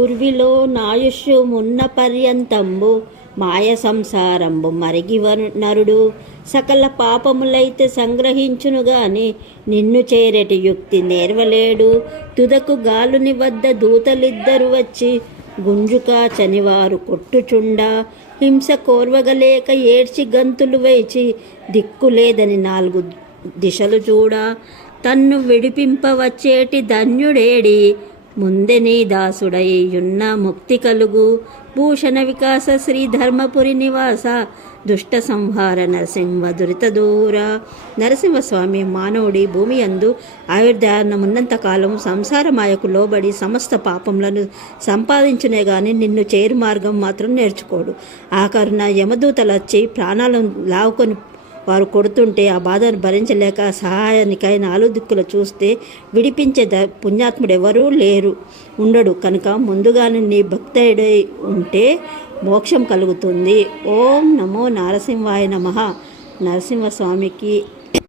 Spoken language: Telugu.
ఉర్విలో నాయుష్యు మున్న పర్యంతంబు మాయ సంసారంబు మరిగి నరుడు సకల పాపములైతే సంగ్రహించును గాని నిన్ను చేరేటి యుక్తి నేర్వలేడు. తుదకు గాలుని వద్ద దూతలిద్దరు వచ్చి గుంజుకా చనివారు కొట్టుచుండా హింస కోర్వగలేక ఏడ్చి గంతులు వేచి దిక్కులేదని 4 దిశలు చూడా తన్ను విడిపింపవచ్చేటి ధన్యుడేడి ముందె నీ దాసుడై యున్న ముక్తి కలుగు. భూషణ వికాస శ్రీ ధర్మపురి నివాస దుష్ట సంహార నరసింహ దురిత దూర. నరసింహస్వామి మానవుడి భూమి యందు ఆయుర్దారణమున్నంతకాలం సంసార మాయకు లోబడి సమస్త పాపములను సంపాదించునే గాని నిన్ను చేరు మార్గం మాత్రం నేర్చుకోడు. ఆఖరున యమదూతలొచ్చి ప్రాణాలను లావుకొని వారు కొడుతుంటే ఆ బాధను భరించలేక సహాయానికై 4 దిక్కులు చూస్తే విడిపించే పుణ్యాత్ముడెవరూ ఉండడు కనుక ముందుగానే నీ భక్తుడై ఉంటే మోక్షం కలుగుతుంది. ఓం నమో నారసింహాయ నమః. నరసింహస్వామికి